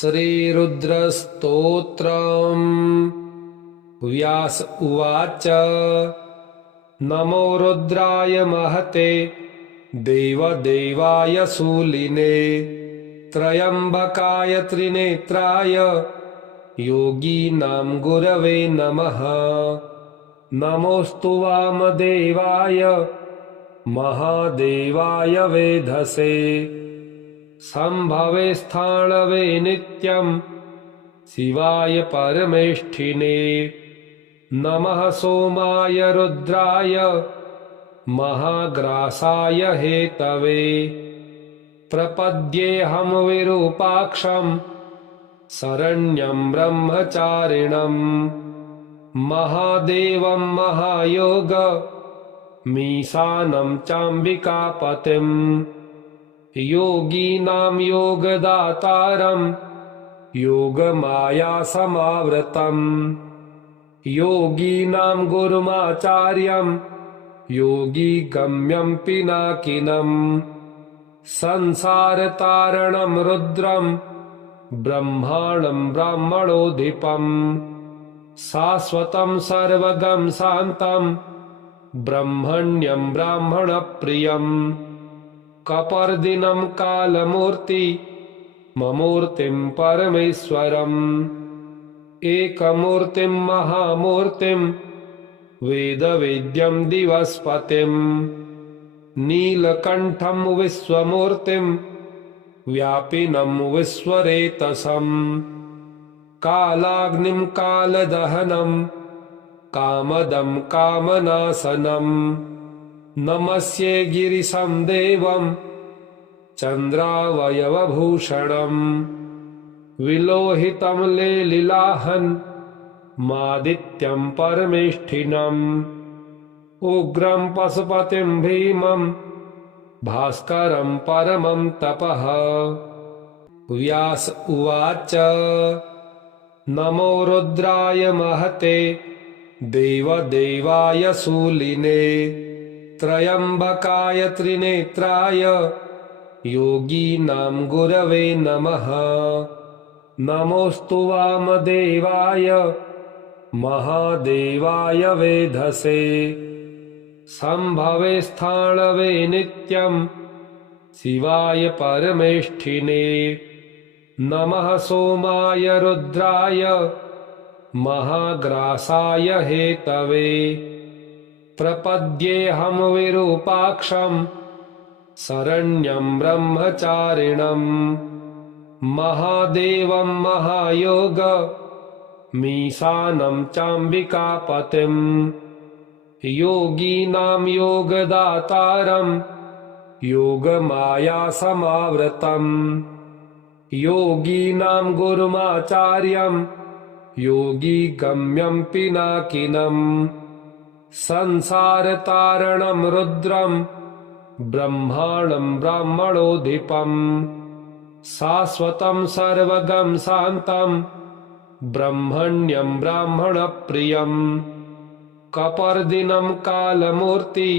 श्रीरुद्रस्तोत्रम्। व्यास उवाच। नमो रुद्राय महते देवदेवाय शूलिने त्र्यम्बकाय त्रिनेत्राय योगीनां गुरवे नमः। नमोऽस्तु वामदेवाय महादेवाय वेधसे संभवे स्थाणवे नित्यं शिवाय परमेष्ठिने। नमः सोमाय रुद्राय महाग्रासाय हेतवे प्रपद्येऽहं विरूपाक्षं शरण्यं ब्रह्मचारिणं महादेवं महायोग मीशानं चाम्बिकापतिं योगीनां योगदातारं योगमायासमावृतं योगीनां गुरुमाचार्यं योगिगम्यं पिनाकिनं संसारतारणं रुद्रं ब्रह्माणं ब्राह्मणोऽधिपं शाश्वतं सर्वगं शान्तं ब्रह्मण्यं ब्राह्मणप्रियं कपर्दिनं कालमूर्ति ममूर्तिं परमेश्वरम् एकमूर्तिं महामूर्तिं वेदवेद्यं दिवस्पतिं नीलकण्ठं विश्वमूर्तिं व्यापिनं विश्वरेतसं कालाग्निं कालदहनं कामदं कामनाशनं नमस्ये गिरिशं देवं चन्द्रावयवभूषणं विलोहितं लेलिलाहन् मादित्यं परमेष्ठिनम् उग्रं पशुपतिं भीमं भास्करं परमं तपः। व्यास उवाच। नमो रुद्राय महते देवदेवाय शूलिने त्र्यम्बकाय त्रिनेत्राय योगीनां गुरवे नमः। नमोऽस्तु वामदेवाय महादेवाय वेधसे संभवे स्थाणवे नित्यं शिवाय परमेष्ठिने। नमः सोमाय रुद्राय महाग्रासाय हेतवे प्रपद्येऽहं विरूपाक्षं शरण्यं ब्रह्मचारिणं महादेवं महायोग मीशानं चाम्बिकापतिं योगीनां योगदातारं योगमायासमावृतं योगीनां गुरुमाचार्यं योगिगम्यं पिनाकिनं संसारतारणं रुद्रं ब्रह्माणं ब्राह्मणोऽधिपं शाश्वतं सर्वगं शान्तं ब्रह्मण्यं ब्राह्मणप्रियं कपर्दिनं कालमूर्ति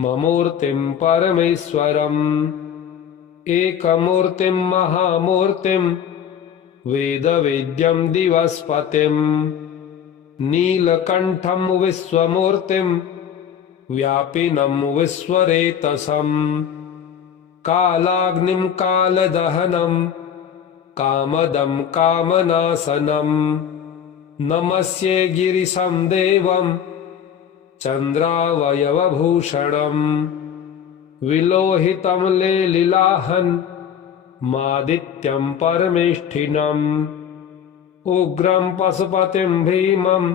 ममूर्तिं परमेश्वरम् एकमूर्तिं महामूर्तिं वेदवेद्यं दिवस्पतिं नीलकण्ठं विश्वमूर्तिं व्यापिनं विश्वरेतसं कालाग्निं कालदहनं कामदं कामनाशनं नमस्ये गिरिशं देवं चन्द्रावयवभूषणं विलोहितं लेलिलाहन् मादित्यं परमेष्ठिनम् उग्रं पशुपतिं भीमं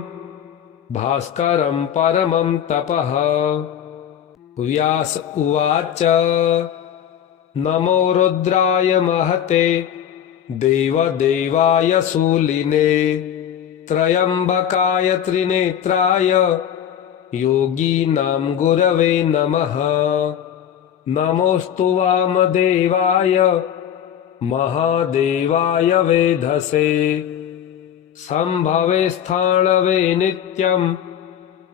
भास्करं परमं तपः। व्यास उवाच। नमो रुद्राय महते देवदेवाय शूलिने त्र्यम्बकाय त्रिनेत्राय योगीनां गुरवे नमः। नमोऽस्तु वामदेवाय महादेवाय वेधसे संभवे स्थाणवे नित्यं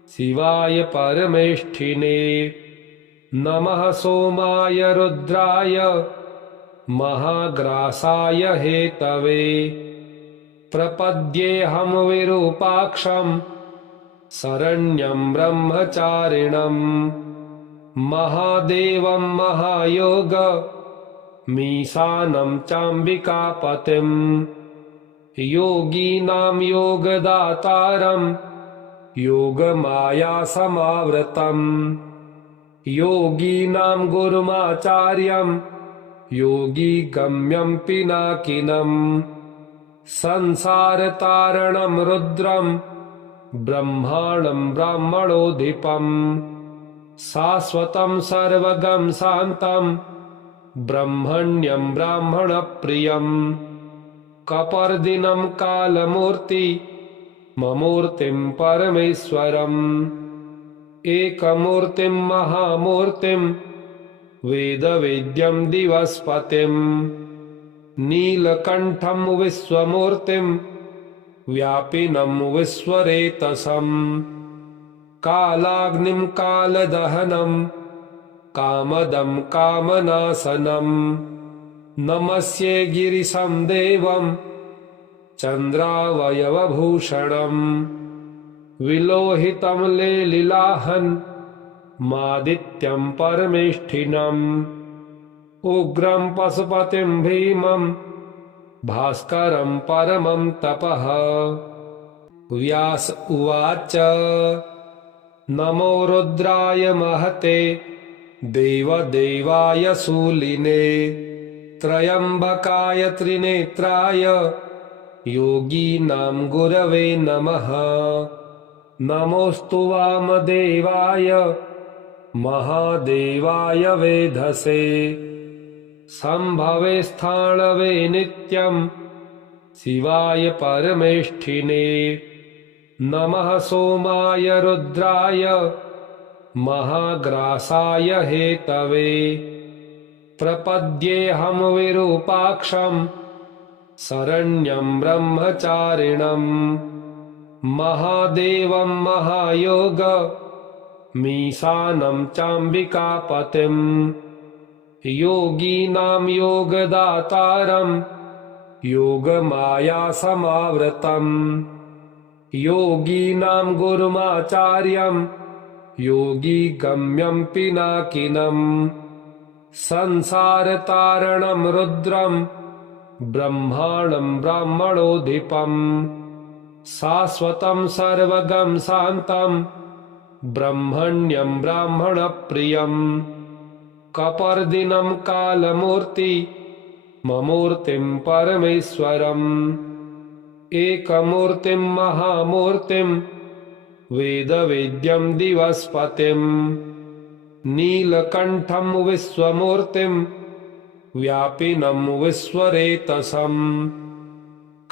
शिवाय परमेष्ठिने। नमः सोमाय रुद्राय महाग्रासाय हेतवे प्रपद्येऽहं विरूपाक्षं शरण्यं ब्रह्मचारिणम् महादेवं महायोगमीशानं चाम्बिकापतिं योगीनां योगदातारं योगमायासमावृतं योगीनां गुरुमाचार्यं योगिगम्यं पिनाकिनं संसारतारणं रुद्रं ब्रह्माणं ब्राह्मणोऽधिपम् शाश्वतं सर्वगं शान्तं ब्रह्मण्यं ब्राह्मणप्रियं कपर्दिनं कालमूर्ति ममूर्तिं परमेश्वरम् एकमूर्तिं महामूर्तिं वेदवेद्यं दिवस्पतिं नीलकण्ठं विश्वमूर्तिं व्यापिनं विश्वरेतसम् कालाग्निं कालदहनं कामदं कामनाशनं नमस्ये गिरिशं देवं चन्द्रावयवभूषणं विलोहितं लेलिलाहन् मादित्यं परमेष्ठिनम् उग्रं पशुपतिं भीमं भास्करं परमं तपः व्यास उवाच नमो रुद्राय महते देवदेवाय शूलिने त्र्यम्बकाय त्रिनेत्राय योगीनां गुरवे नमः नमोऽस्तु वामदेवाय महादेवाय वेधसे संभवे स्थाणवे नित्यं शिवाय परमेष्ठिने नमः सोमाय रुद्राय महाग्रासाय हेतवे प्रपद्येऽहं विरूपाक्षं शरण्यं ब्रह्मचारिणम् महादेवं महायोगमीशानं चाम्बिकापतिं योगीनां योगदातारं योगमायासमावृतं योगीनां गुरुमाचार्यं योगिगम्यं पिनाकिनं संसारतारणं रुद्रं ब्रह्माणं ब्राह्मणोऽधिपम् शाश्वतं सर्वगं शान्तं ब्रह्मण्यं ब्राह्मणप्रियं कपर्दिनं कालमूर्ति ममूर्तिं परमेश्वरम् एकमूर्तिं महामूर्तिं वेदवेद्यं दिवस्पतिं नीलकण्ठं विश्वमूर्तिं व्यापिनं विश्वरेतसम्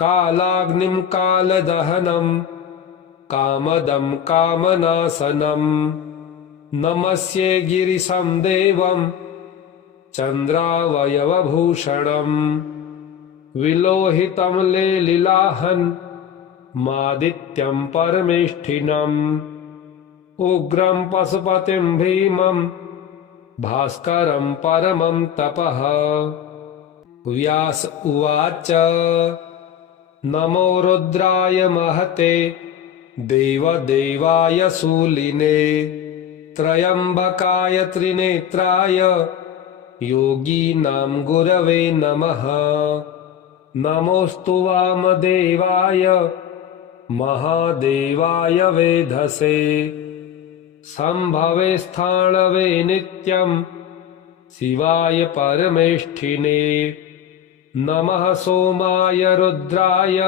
कालाग्निं कालदहनं कामदं कामनाशनं नमस्ये गिरिशं देवं चन्द्रावयवभूषणं विलोहितं लेलिलाहन् मादित्यं परमेष्ठिनम् उग्रं पशुपतिं भीमं भास्करं परमं तपः व्यास उवाच नमो रुद्राय महते देवदेवाय शूलिने त्र्यम्बकाय त्रिनेत्राय योगीनां गुरवे नमः नमोऽस्तु वामदेवाय महादेवाय वेधसे संभवे स्थाणवे नित्यं शिवाय परमेष्ठिने नमः सोमाय रुद्राय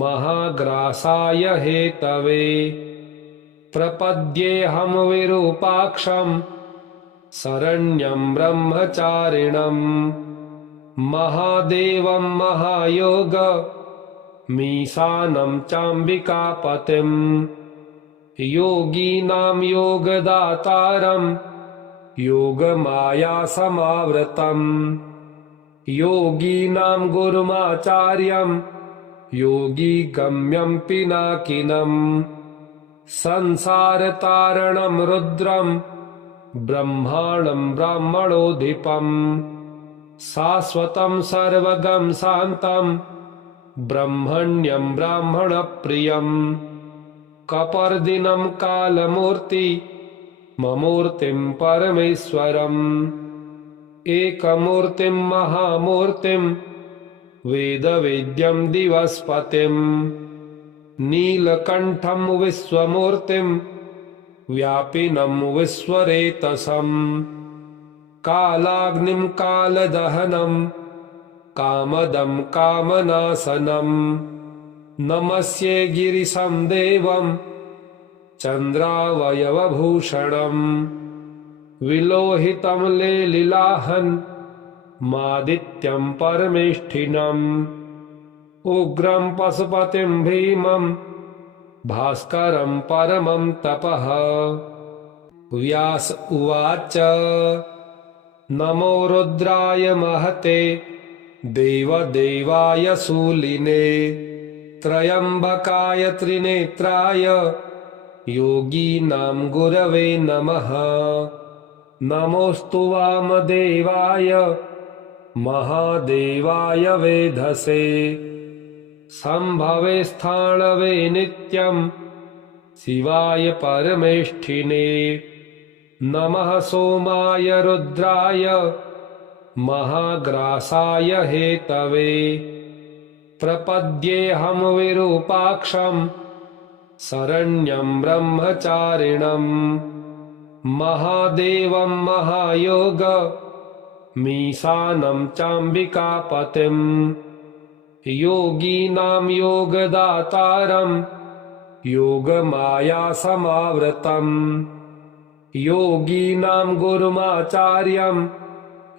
महाग्रासाय हेतवे प्रपद्येऽहं विरूपाक्षं शरण्यं ब्रह्मचारिणम् महादेवं महायोगमीशानं चाम्बिकापतिं योगीनां योगदातारं योगमायासमावृतम् योगीनां गुरुमाचार्यं योगिगम्यं पिनाकिनं संसारतारणं रुद्रं ब्रह्माणं ब्राह्मणोऽधिपम् शाश्वतं सर्वगं शान्तं ब्रह्मण्यं ब्राह्मणप्रियं कपर्दिनं कालमूर्ति ममूर्तिं परमेश्वरम् एकमूर्तिं महामूर्तिं वेदवेद्यं दिवस्पतिं नीलकण्ठं विश्वमूर्तिं व्यापिनं विश्वरेतसं कालाग्निं कालदहनं कामदं कामनाशनं नमस्ये गिरिशं देवं चन्द्रावयवभूषणं विलोहितं लेलिलाहन् मादित्यं परमेष्ठिनम् उग्रं पशुपतिं भीमं भास्करं परमं तपः। व्यास उवाच नमो रुद्राय महते देवदेवाय शूलिने त्र्यम्बकाय त्रिनेत्राय योगीनां गुरवे नमः। नमोऽस्तु वामदेवाय महादेवाय वेधसे संभवे स्थाणवे नित्यं शिवाय परमेष्ठिने नमः सोमाय रुद्राय महाग्रासाय हेतवे प्रपद्येऽहं विरूपाक्षं शरण्यं ब्रह्मचारिणं महादेवं महायोग मीशानं चाम्बिकापतिं योगीनां योगदातारं योगमायासमावृतं योगीनां गुरुमाचार्यं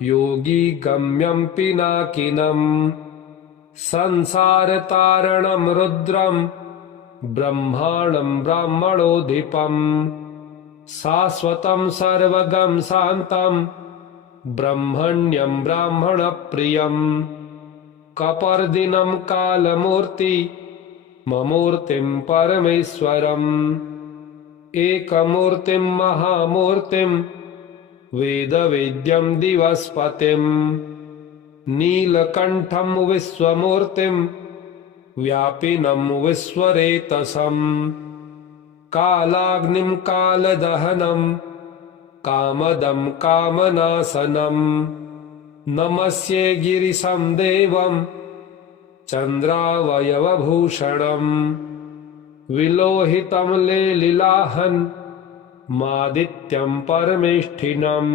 योगिगम्यं पिनाकिनं संसारतारणं रुद्रं ब्रह्माणं ब्राह्मणोऽधिपम् शाश्वतं सर्वगं शान्तं ब्रह्मण्यं ब्राह्मणप्रियं कपर्दिनं कालमूर्ति ममूर्तिं परमेश्वरम् एकमूर्तिं महामूर्तिं वेदवेद्यं दिवस्पतिं नीलकण्ठं विश्वमूर्तिं व्यापिनं विश्वरेतसं कालाग्निं कालदहनं कामदं कामनाशनं नमस्ये गिरिशं देवं चन्द्रावयवभूषणं विलोहितं लेलिलाहन् मादित्यं परमेष्ठिनम्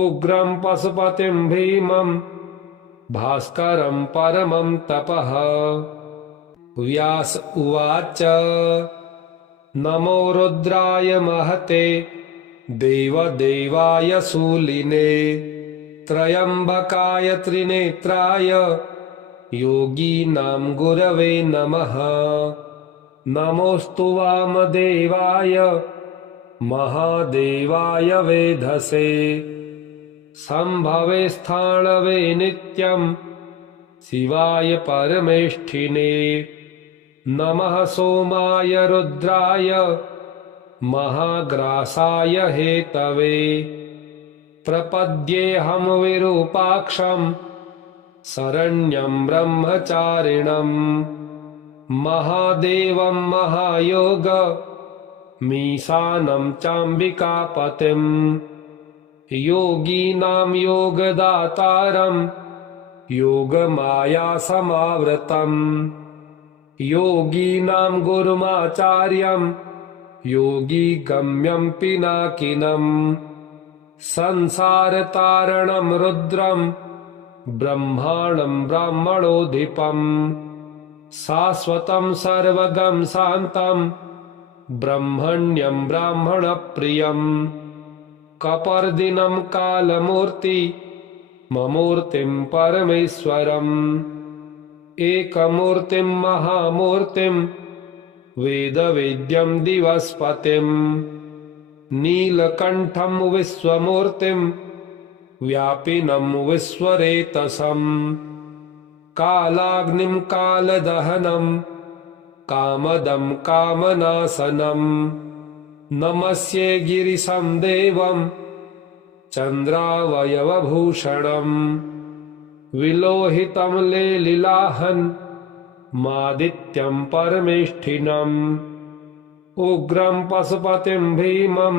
उग्रं पशुपतिं भीमं भास्करं परमं तपः। व्यास उवाच नमो रुद्राय महते देवदेवाय शूलिने त्र्यम्बकाय त्रिनेत्राय योगीनां गुरवे नमः। नमोऽस्तु वामदेवाय महादेवाय वेधसे संभवे स्थाणवे नित्यं शिवाय परमेष्ठिने नमः सोमाय रुद्राय महाग्रासाय हेतवे प्रपद्येऽहं विरूपाक्षं शरण्यं ब्रह्मचारिणं महादेवं महायोग मीशानं चाम्बिकापतिं योगीनां योगदातारं योगमायासमावृतं योगीनां गुरुमाचार्यं योगिगम्यं पिनाकिनं संसारतारणं रुद्रं ब्रह्माणं ब्राह्मणोऽधिपम् शाश्वतं सर्वगं शान्तं ब्रह्मण्यं ब्राह्मणप्रियं कपर्दिनं कालमूर्ति ममूर्तिं परमेश्वरम् एकमूर्तिं महामूर्तिं वेदवेद्यं दिवस्पतिं नीलकण्ठं विश्वमूर्तिं व्यापिनं विश्वरेतसं कालाग्निं कालदहनं कामदं कामनाशनं नमस्ये गिरिशं देवं चन्द्रावयवभूषणम् विलोहितं लेलिलाहन् मादित्यं परमेष्ठिनम् उग्रं पशुपतिं भीमं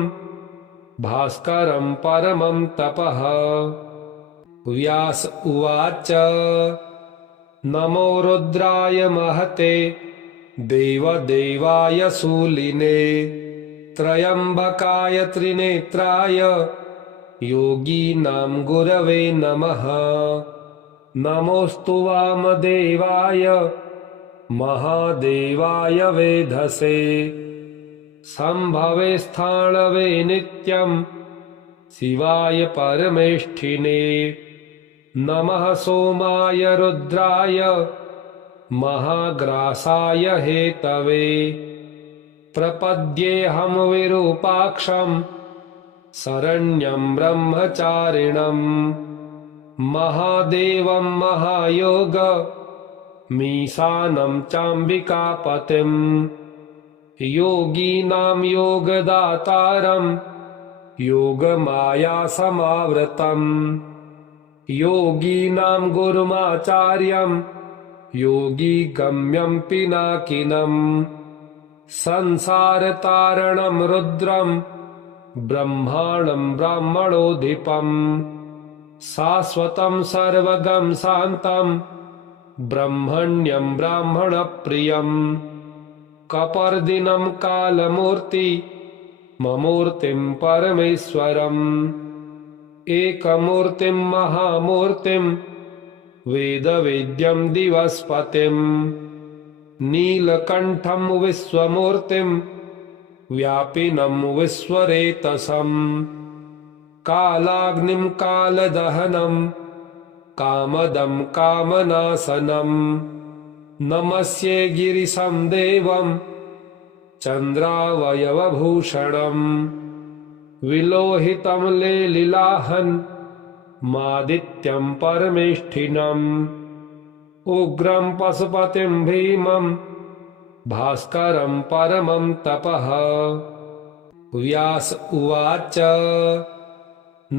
भास्करं परमं तपः। व्यास उवाच नमो रुद्राय महते देवदेवाय शूलिने त्र्यम्बकाय त्रिनेत्राय योगीनां गुरवे नमः। नमोऽस्तु वामदेवाय महादेवाय वेधसे संभवे स्थाणवे नित्यं शिवाय परमेष्ठिने। नमः सोमाय रुद्राय महाग्रासाय हेतवे प्रपद्येऽहं विरूपाक्षं शरण्यं ब्रह्मचारिणम् महादेवं महायोग मीशानं चाम्बिकापतिम् योगीनां योगदातारं योगमायासमावृतम् योगीनां गुरुमाचार्यं योगिगम्यं पिनाकिनम् संसारतारणं रुद्रं ब्रह्माणं ब्राह्मणोऽधिपम् शाश्वतं सर्वगं शान्तं ब्रह्मण्यं ब्राह्मणप्रियम् कपर्दिनं कालमूर्ति ममूर्तिं परमेश्वरम् एकमूर्तिं महामूर्तिं वेदवेद्यं दिवस्पतिं नीलकण्ठं विश्वमूर्तिं व्यापिनं विश्वरेतसं कालाग्निं कालदहनं कामदं कामनाशनं नमस्ये गिरिशं देवं चन्द्रावयवभूषणम् विलोहितं लेलिलाहन् मादित्यं परमेष्ठिनम् उग्रं पशुपतिं भीमं भास्करं परमं तपः। व्यास उवाच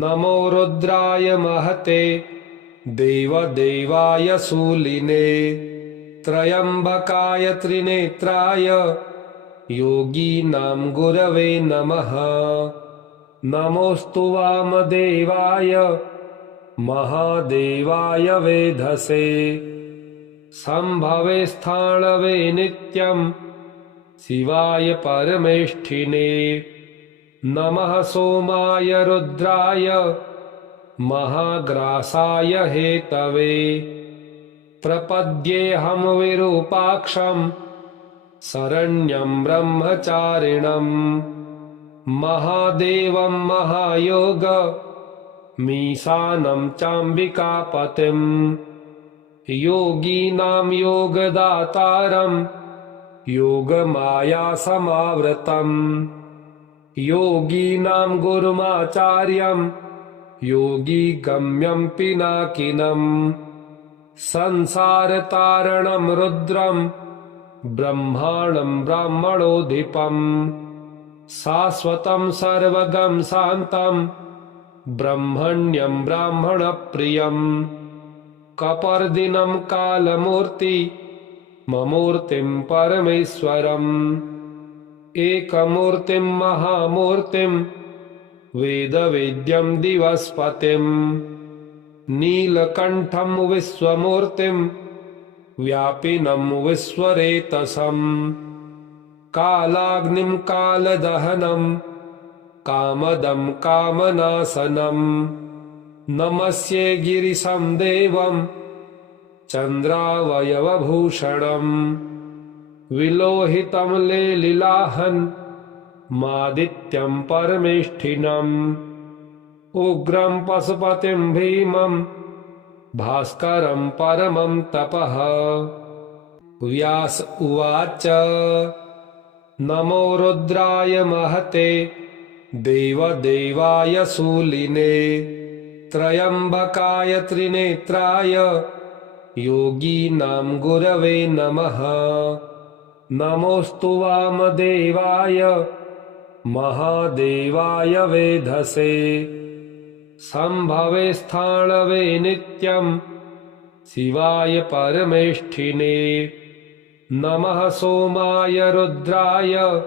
नमो रुद्राय महते देवदेवाय शूलिने त्र्यम्बकाय त्रिनेत्राय योगीनां गुरवे नमः। नमोऽस्तु वामदेवाय महादेवाय वेधसे संभवे स्थाणवे नित्यं शिवाय परमेष्ठिने। नमः सोमाय रुद्राय महाग्रासाय हेतवे प्रपद्येऽहं विरूपाक्षं शरण्यं ब्रह्मचारिणम् महादेवं महायोग मीशानं चाम्बिकापतिम् योगीनां योगदातारं योगमायासमावृतम् योगीनां गुरुमाचार्यं योगिगम्यं पिनाकिनम् संसारतारणं रुद्रं ब्रह्माणं ब्राह्मणोऽधिपम् शाश्वतं सर्वगं शान्तं ब्रह्मण्यं ब्राह्मणप्रियम् कपर्दिनं कालमूर्ति ममूर्तिं परमेश्वरम् एकमूर्तिं महामूर्तिं वेदवेद्यं दिवस्पतिं नीलकण्ठं विश्वमूर्तिं व्यापिनं विश्वरेतसं कालाग्निं कालदहनं कामदं कामनाशनं नमस्ये गिरिशं देवं चन्द्रावयवभूषणम् विलोहितं लेलिलाहन् मादित्यं परमेष्ठिनम् उग्रं पशुपतिं भीमं भास्करं परमं तपः। व्यास उवाच नमो रुद्राय महते देवदेवाय शूलिने त्र्यम्बकाय त्रिनेत्राय योगीनां गुरवे नमः। नमोऽस्तु वामदेवाय महादेवाय वेधसे संभवे स्थाणवे नित्यं शिवाय परमेष्ठिने। नमः सोमाय रुद्राय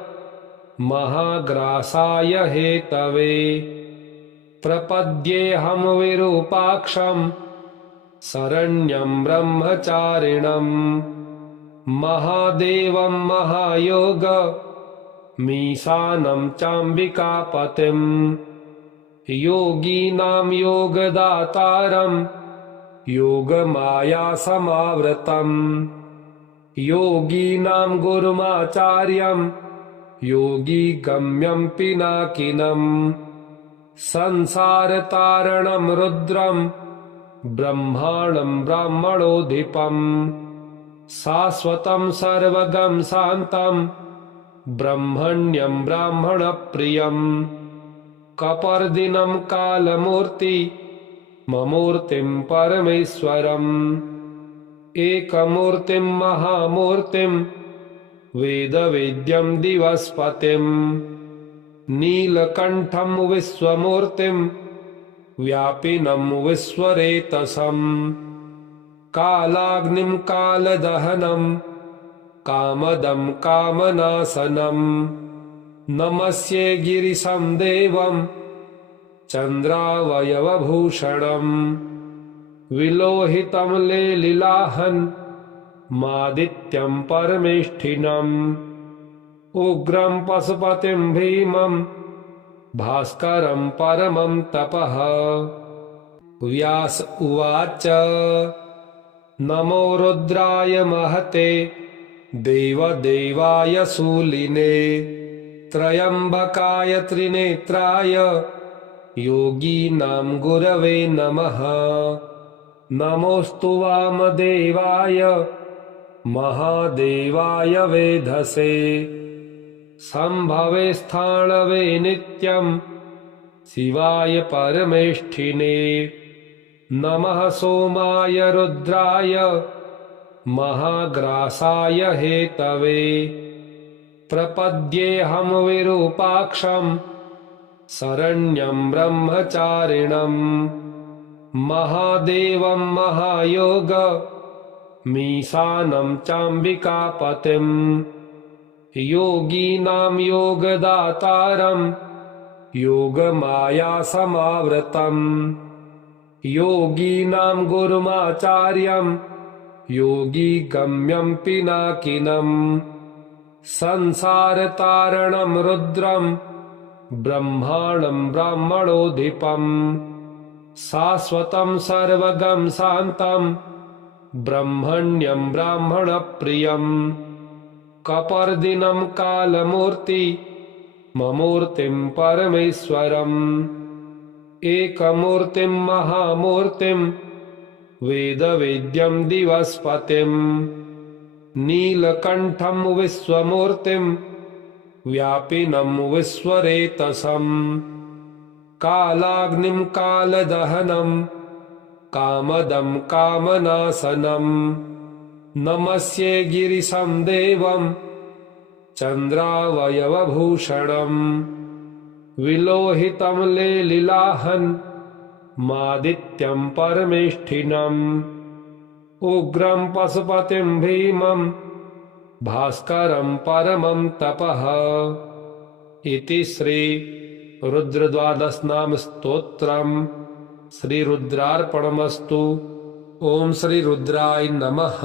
महाग्रासाय हेतवे। प्रपद्येऽहं विरूपाक्षं शरण्यं ब्रह्मचारिणं। महादेवं महायोग मीशानं चाम्बिकापतिं। योगीनां योगदातारं योगमाया समावृतं। योगीनां गुरुमाचार्यं योगी गम्यं पिनाकिनं। संसारतारणं रुद्रं ब्रह्माणं ब्राह्मणोऽधिपम्। शाश्वतं सर्वगं शान्तं ब्रह्मण्यं ब्राह्मणप्रियम्। कपर्दिनं कालमूर्ति ममूर्तिं परमेश्वरम्। एकमूर्तिं महामूर्तिं वेदवेद्यं दिवस्पतिं। नीलकण्ठं विश्वमूर्तिं व्यापिनं विश्वरेतसं। कालाग्निं कालदहनं कामदं कामनाशनं। नमस्ये गिरिशं देवं चन्द्रावयवभूषणं। विलोहितं लेलिलाहन् मादित्यं परमेष्ठिनम्। उग्रं पशुपतिं भीमं भास्करं परमं तपः। व्यास उवाच नमो रुद्राय महते देवदेवाय शूलिने। त्र्यम्बकाय त्रिनेत्राय योगीनां गुरवे नमः। नमोऽस्तु वामदेवाय महादेवाय वेधसे। संभवे स्थाणवे नित्यं शिवाय परमेष्ठिने। नमः सोमाय रुद्राय महाग्रासाय हेतवे। प्रपद्येऽहं विरूपाक्षं शरण्यं ब्रह्मचारिणं। महादेवं महायोग मीशानं चाम्बिकापतिं। योगीनां योगदातारं योगमाया समावृतं। योगीनां गुरुमाचार्यं योगी गम्यं पिनाकिनं। संसारतारणं रुद्रं ब्रह्माणं ब्राह्मणोऽधिपम्। शाश्वतं सर्वगं शान्तं ब्रह्मण्यं ब्राह्मणप्रियम्। कपर्दिनं कालमूर्ति ममूर्तिं परमेश्वरम्। एकमूर्तिं महामूर्तिं वेदवेद्यं दिवस्पतिं। नीलकण्ठं विश्वमूर्तिं व्यापिनं विश्वरेतसं। कालाग्निं कालदहनं कामदं कामनाशनं। नमस्ये गिरिशं देवं चन्द्रावयवभूषणं। विलोहितं लेलिलाहन् मादित्यं परमेष्ठिनम्। उग्रं पशुपतिं भीमं भास्करं परमं तपः। इति श्री रुद्रद्वादशनाम स्तोत्रम् श्री रुद्रार्पणमस्तु। ओम श्री रुद्राय नमः।